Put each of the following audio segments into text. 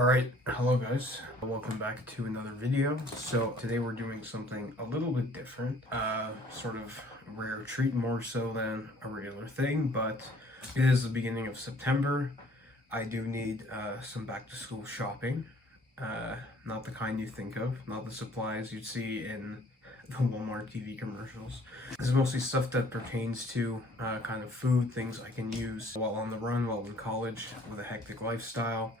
Alright, hello guys, welcome back to another video. So today we're doing something a little bit different, sort of rare treat more so than a regular thing, but it is the beginning of September. I do need some back to school shopping, not the kind you think of, not the supplies you'd see in the Walmart TV commercials. This is mostly stuff that pertains to kind of food, things I can use while on the run, while in college with a hectic lifestyle.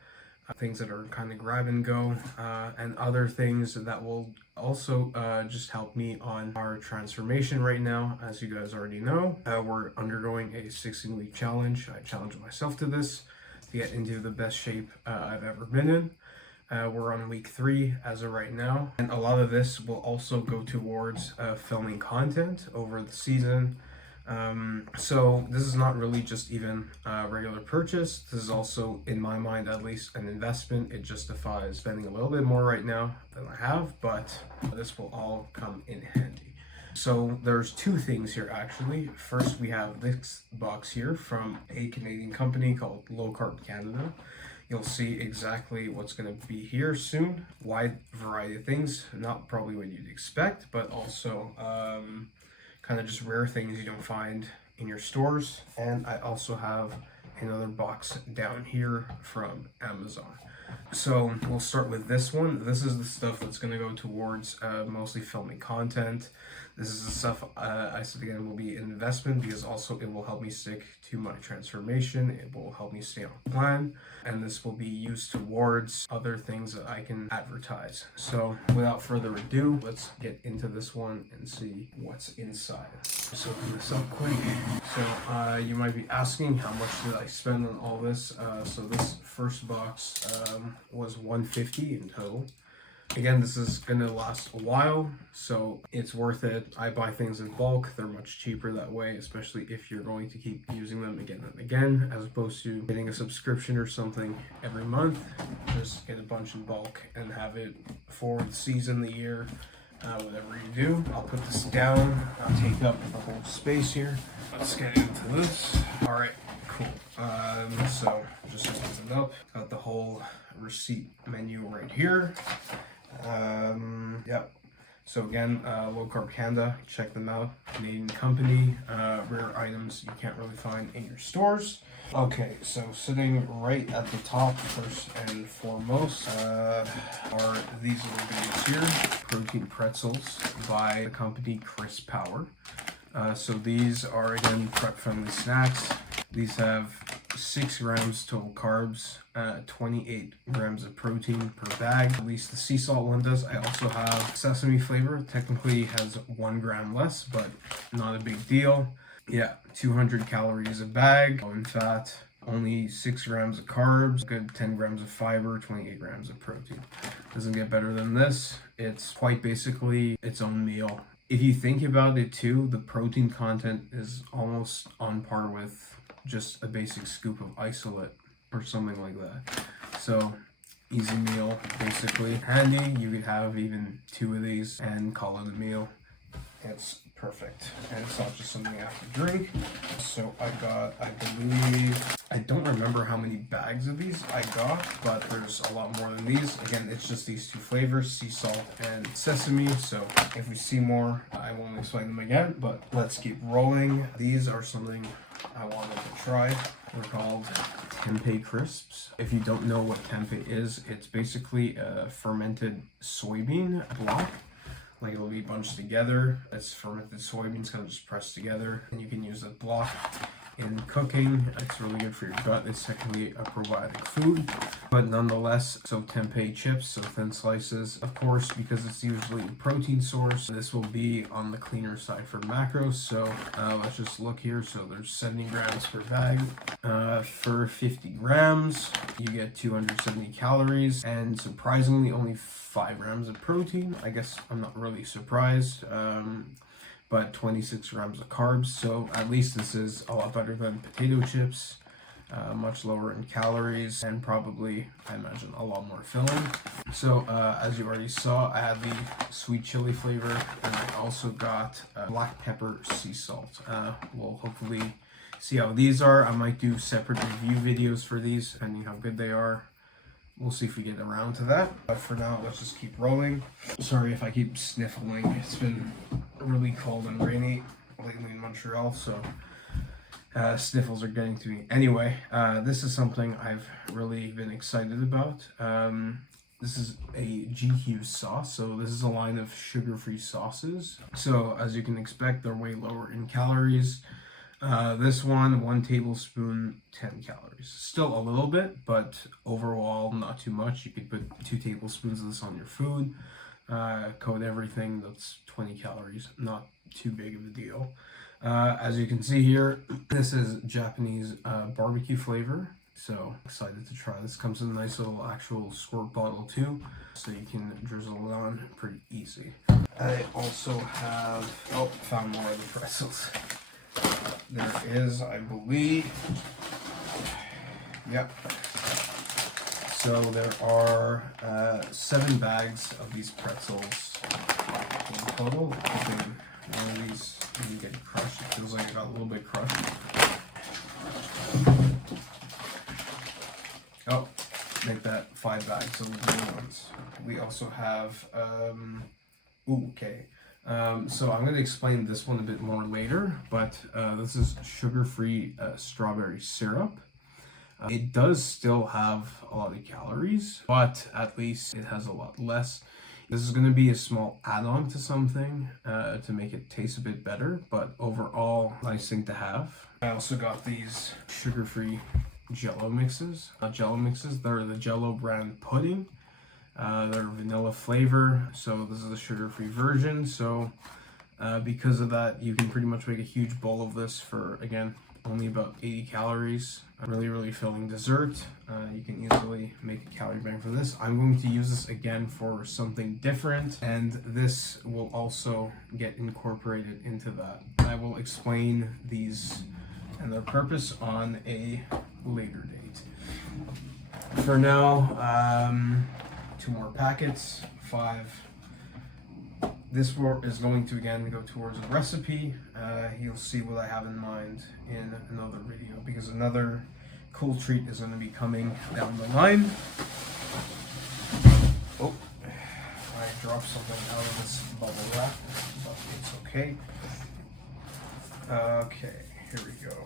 Things that are kind of grab and go, and other things that will also just help me on our transformation right now. As you guys already know, we're undergoing a 16-week challenge. I challenged myself to this to get into the best shape I've ever been in. We're on week 3 as of right now, and a lot of this will also go towards filming content over the season. So this is not really just even a regular purchase. This is also, in my mind at least, an investment. It justifies spending a little bit more right now than I have, but this will all come in handy. So there's 2 things here actually. First, we have this box here from a Canadian company called Carb Canada. You'll see exactly what's going to be here soon. Wide variety of things, not probably what you'd expect, but also kind of just rare things you don't find in your stores. And I also have another box down here from Amazon. So we'll start with this one. This is the stuff that's going to go towards mostly filming content. This is the stuff I said again will be an investment, because also it will help me stick to my transformation. It will help me stay on plan, and this will be used towards other things that I can advertise. So without further ado, let's get into this one and see what's inside. So open this up quick. So you might be asking, how much did I spend on all this? So this first box was $150 in total. Again, this is going to last a while, so it's worth it. I buy things in bulk. They're much cheaper that way, especially if you're going to keep using them again and again, as opposed to getting a subscription or something every month. Just get a bunch in bulk and have it for the season, the year, whatever you do. I'll put this down. I'll take up the whole space here. Let's get into this. All right, cool. So just open it up. Got the whole receipt menu right here. Yep. So again, Carb Canada, check them out. Canadian company, rare items you can't really find in your stores. Okay, so sitting right at the top, first and foremost, are these little videos here. Protein pretzels by the company Crisp Power. So these are, again, prep-friendly snacks. These have 6 grams total carbs, 28 grams of protein per bag. At least the sea salt one does. I also have sesame flavor. Technically has 1 gram less, but not a big deal. Yeah, 200 calories a bag. Low in fat, only 6 grams of carbs, good 10 grams of fiber, 28 grams of protein. Doesn't get better than this. It's quite basically its own meal. If you think about it too, the protein content is almost on par with just a basic scoop of isolate or something like that. So easy meal, basically. Handy. You could have even 2 of these and call it a meal. It's perfect, and it's not just something I have to drink. So I got, I believe, I don't remember how many bags of these I got, but there's a lot more than these. Again, it's just these 2 flavors, sea salt and sesame. So if we see more, I won't explain them again, but let's keep rolling. These are something I wanted to try. They're called tempeh crisps. If you don't know what tempeh is, it's basically a fermented soybean block. Like, it'll be bunched together. It's fermented soybeans kind of just pressed together, and you can use that block in cooking. It's really good for your gut. It's technically a probiotic food, but nonetheless, so tempeh chips, so thin slices, of course, because it's usually a protein source. This will be on the cleaner side for macros. So let's just look here. So there's 70 grams per bag. For 50 grams, you get 270 calories, and surprisingly, only 5 grams of protein. I guess I'm not really surprised. But 26 grams of carbs, so at least this is a lot better than potato chips, much lower in calories, and probably, I imagine, a lot more filling. So as you already saw, I had the sweet chili flavor, and I also got black pepper sea salt. We'll hopefully see how these are. I might do separate review videos for these, depending how good they are. we'll see if we get around to that. But for now, let's just keep rolling. Sorry if I keep sniffling. It's been really cold and rainy lately in Montreal, so sniffles are getting to me. Anyway, this is something I've really been excited about. This is a GQ sauce, so this is a line of sugar-free sauces. So as you can expect, they're way lower in calories. This one tablespoon, 10 calories. Still a little bit, but overall not too much. You could put 2 tablespoons of this on your food. Coat everything, that's 20 calories. Not too big of a deal. As you can see here, this is Japanese barbecue flavor. So excited to try this. Comes in a nice little actual squirt bottle too, so you can drizzle it on pretty easy. I also have, found more of the pretzels. There is, I believe, yep. So there are 7 bags of these pretzels in total. Hoping one of these didn't get crushed. It feels like it got a little bit crushed. Oh, make that 5 bags of the blue ones. We also have, so I'm going to explain this one a bit more later, but this is sugar-free strawberry syrup. It does still have a lot of calories, but at least it has a lot less. This is going to be a small add-on to something to make it taste a bit better, but overall, nice thing to have. I also got these sugar-free Jello mixes. They're the Jello brand pudding. They're vanilla flavor, so this is a sugar-free version. So because of that, you can pretty much make a huge bowl of this for, again, only about 80 calories. A really filling dessert. You can easily make a calorie bang for this. I'm going to use this again for something different, and this will also get incorporated into that. I will explain these and their purpose on a later date. For now, 2 more packets, 5. This is going to again go towards a recipe. You'll see what I have in mind in another video, because another cool treat is going to be coming down the line. Oh, I dropped something out of this bubble wrap, but it's okay. Okay, here we go.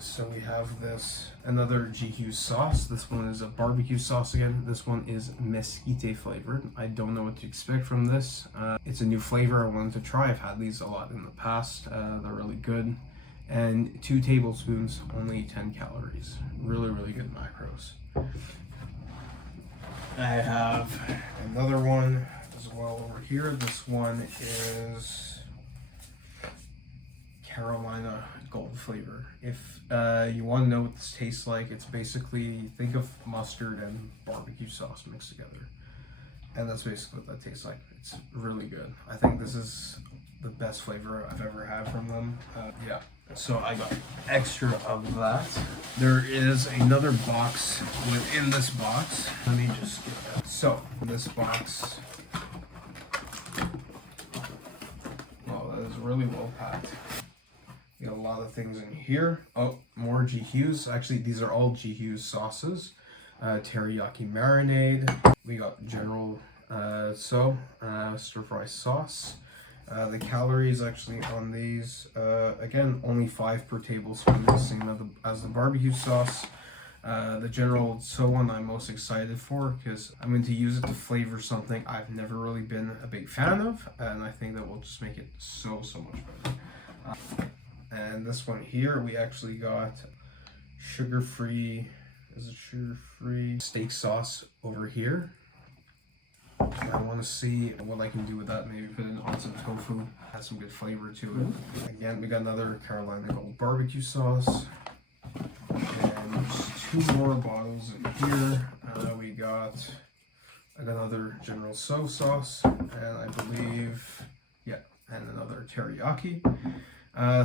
So we have this, another GQ sauce. This one is a barbecue sauce again. This one is mesquite flavored. I don't know what to expect from this. It's a new flavor I wanted to try. I've had these a lot in the past. They're really good. And 2 tablespoons, only 10 calories. Really good macros. I have another one as well over here. This one is Carolina Gold flavor. If you want to know what this tastes like, it's basically, think of mustard and barbecue sauce mixed together, and that's basically what that tastes like. It's really good. I think this is the best flavor I've ever had from them. Yeah, so I got extra of that. There is another box within this box. Let me just get that. So this box, oh, that is really well packed. We got a lot of things in here. Oh, more GQs. Actually, these are all GQ sauces. Teriyaki marinade. We got General stir-fry sauce. The calories actually on these, again, only 5 per tablespoon, the same as the barbecue sauce. The General one I'm most excited for, because I'm going to use it to flavor something I've never really been a big fan of, and I think that will just make it so much better. And this one here, we actually got sugar-free steak sauce over here. I want to see what I can do with that. Maybe put it on some tofu, add some good flavor to it. Again, we got another Carolina Gold barbecue sauce. And just 2 more bottles in here. We got another General sauce, and I believe, yeah, and another teriyaki.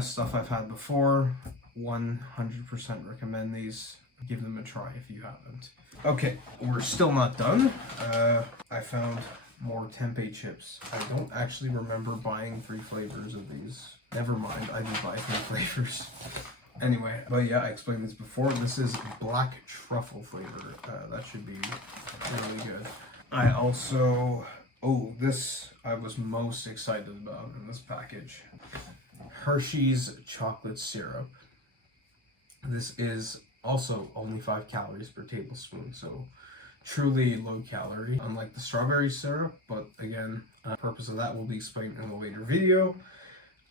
Stuff I've had before. 100% recommend these. Give them a try if you haven't. Okay, we're still not done. I found more tempeh chips. I don't actually remember buying 3 flavors of these. Never mind, I did buy 3 flavors. Anyway, but yeah, I explained this before. This is black truffle flavor. That should be really good. I also, this I was most excited about in this package. Hershey's chocolate syrup. This is also only 5 calories per tablespoon, so truly low calorie, unlike the strawberry syrup. But again, the purpose of that will be explained in a later video.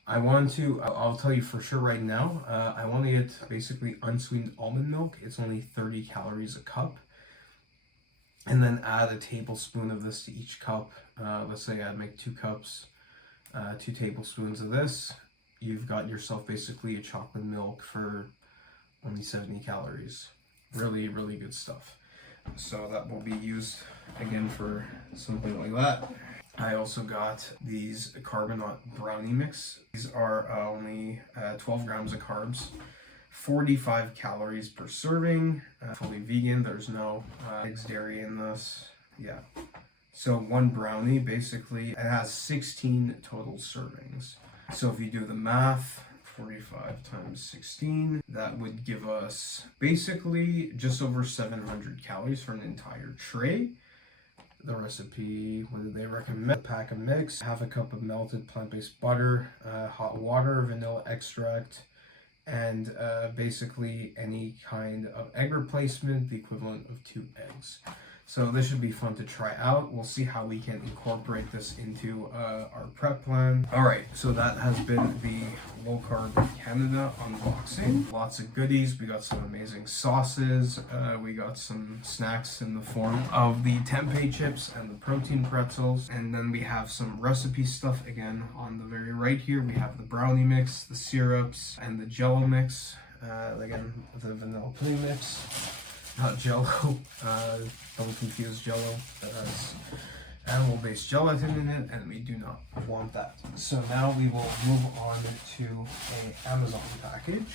I'll tell you for sure right now, I want to get basically unsweetened almond milk. It's only 30 calories a cup. And then add a tablespoon of this to each cup. Let's say I make 2 cups, 2 tablespoons of this. You've got yourself basically a chocolate milk for only 70 calories. Really, really good stuff. So that will be used again for something like that. I also got these carbonate brownie mix. These are only 12 grams of carbs, 45 calories per serving, fully vegan. There's no eggs, dairy in this. Yeah. So one brownie, basically, it has 16 total servings. So if you do the math, 45 times 16, that would give us basically just over 700 calories for an entire tray. The recipe, what did they recommend? A pack of mix, half a cup of melted plant-based butter, hot water, vanilla extract, and basically any kind of egg replacement, the equivalent of 2 eggs. So this should be fun to try out. We'll see how we can incorporate this into our prep plan. All right, so that has been the Low Carb Canada unboxing. Lots of goodies. We got some amazing sauces. We got some snacks in the form of the tempeh chips and the protein pretzels. And then we have some recipe stuff again on the very right here. We have the brownie mix, the syrups, and the jello mix. Again, the vanilla pudding mix. Not jello, don't confuse jello. That has animal-based gelatin in it, and we do not want that. So now we will move on to an Amazon package.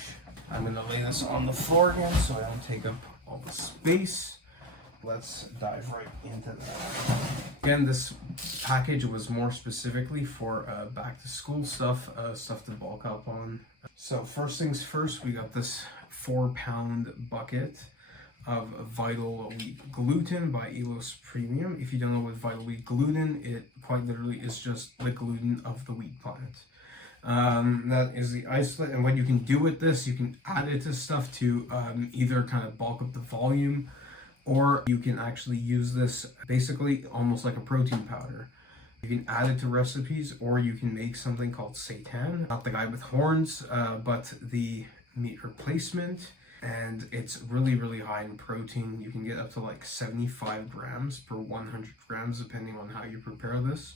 I'm going to lay this on the floor again so I don't take up all the space. Let's dive right into that. Again, this package was more specifically for back-to-school stuff, stuff to bulk up on. So first things first, we got this 4-pound bucket of Vital Wheat Gluten by Elos Premium. If you don't know what Vital Wheat Gluten, it quite literally is just the gluten of the wheat plant. That is the isolate, and what you can do with this, you can add it to stuff to either kind of bulk up the volume, or you can actually use this basically almost like a protein powder. You can add it to recipes, or you can make something called seitan, not the guy with horns, but the meat replacement. And it's really, really high in protein. You can get up to like 75 grams per 100 grams, depending on how you prepare this.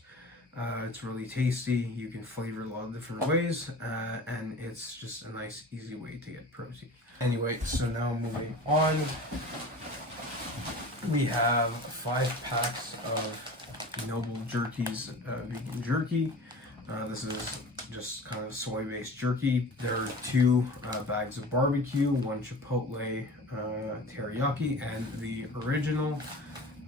It's really tasty. You can flavor a lot of different ways, and it's just a nice, easy way to get protein. Anyway, so now moving on, we have 5 packs of Noble Jerky's vegan jerky. This is just kind of soy-based jerky. There are 2 bags of barbecue, 1 chipotle teriyaki, and the original.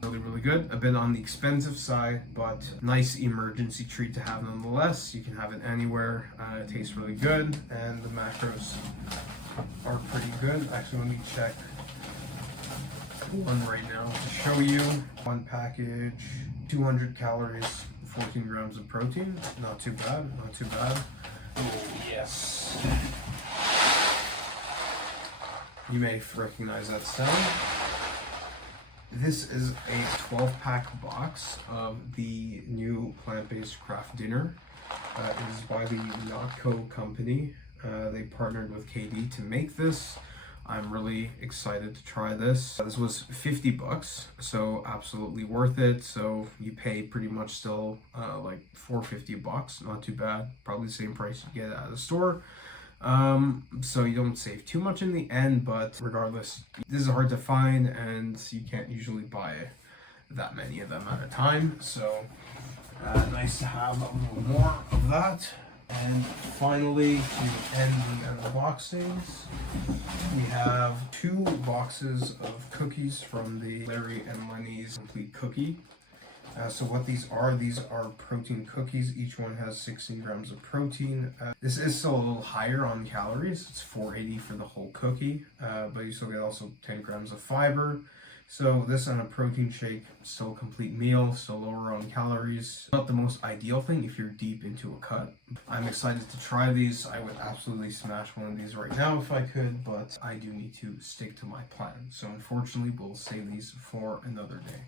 Really, really good. A bit on the expensive side, but nice emergency treat to have nonetheless. You can have it anywhere. It tastes really good, and the macros are pretty good. Actually, let me check one right now to show you. 1 package, 200 calories, 14 grams of protein. Not too bad, not too bad. Oh, yes. You may recognize that sound. This is a 12-pack box of the new plant-based craft dinner. It is by the Not-Co company. They partnered with KD to make this. I'm really excited to try this. This was $50, so absolutely worth it. So you pay pretty much still like $4.50, not too bad. Probably the same price you get at the store. So you don't save too much in the end, but regardless, this is hard to find and you can't usually buy that many of them at a time. So nice to have a little more of that. And finally, to end the unboxings, we have 2 boxes of cookies from the Larry and Lenny's Complete Cookie. So what these are protein cookies. Each one has 16 grams of protein. This is still a little higher on calories. It's 480 for the whole cookie, but you still get also 10 grams of fiber. So this and a protein shake, still a complete meal, still lower on calories. Not the most ideal thing if you're deep into a cut. I'm excited to try these. I would absolutely smash one of these right now if I could, but I do need to stick to my plan. So unfortunately, we'll save these for another day.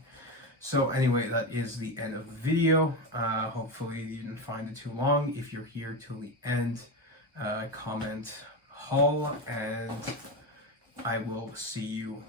So anyway, that is the end of the video. Hopefully you didn't find it too long. If you're here till the end, comment haul, and I will see you